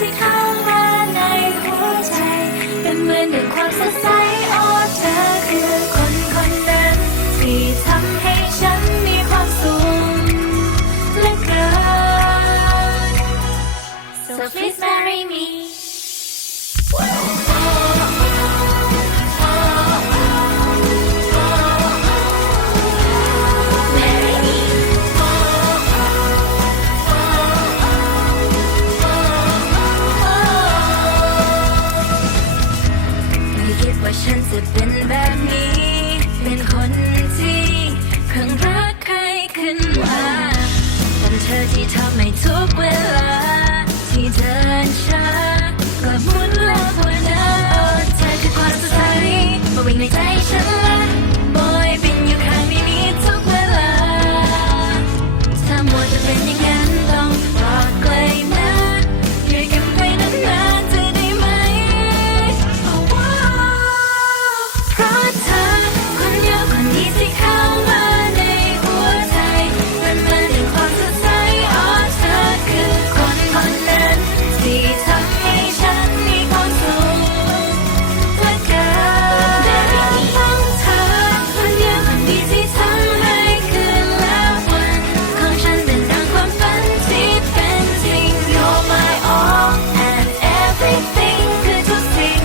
ที่เข้ามาในหัวใจเป็นเหมือนดังความสดใสโอ้เธอคือคนคนนั้นที่ทำให้ฉันมีความสุขเหลือเกิน So please marry meว่าฉันจะเป็นแบบนี้เป็นคนที่ครั้งรักใครขึ้นมาเป็นเธอที่ทำให้ทุกเวลาที่เดินช้ากลับหมุนแล้ววนเดินเธอคือความสดใสมาวิ่งในใจฉันละบอยบินอยู่ข้างนี้ทุกเวลาถ้ามัวจะเป็นอย่างนั้นต้องรอไกลนะอยู่กันไปนานๆจะได้ไหมเพราะเธอคนเดียวคนนี้ที่เข้ามาในหัวใจมันมาถึงความสดใสอ๋อเธอคือคนคนนั้นที่ทำให้ฉันมีความสุขเหลือเกินได้ต้องเธอคนเดียวคนนี้ที่ทำให้คืนและวันของฉันเป็นดังความฝันที่เป็นจริง You're my all and everything คือทุกสิ่ง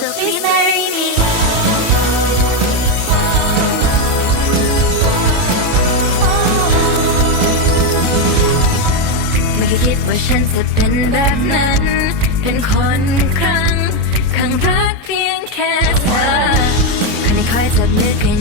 So please marry me ไม่เคยคิดว่าฉันจะเป็นแบบนั้นเป็นคนครั้งรักเพียงแค่เธอคนที่คอยจับมือกัน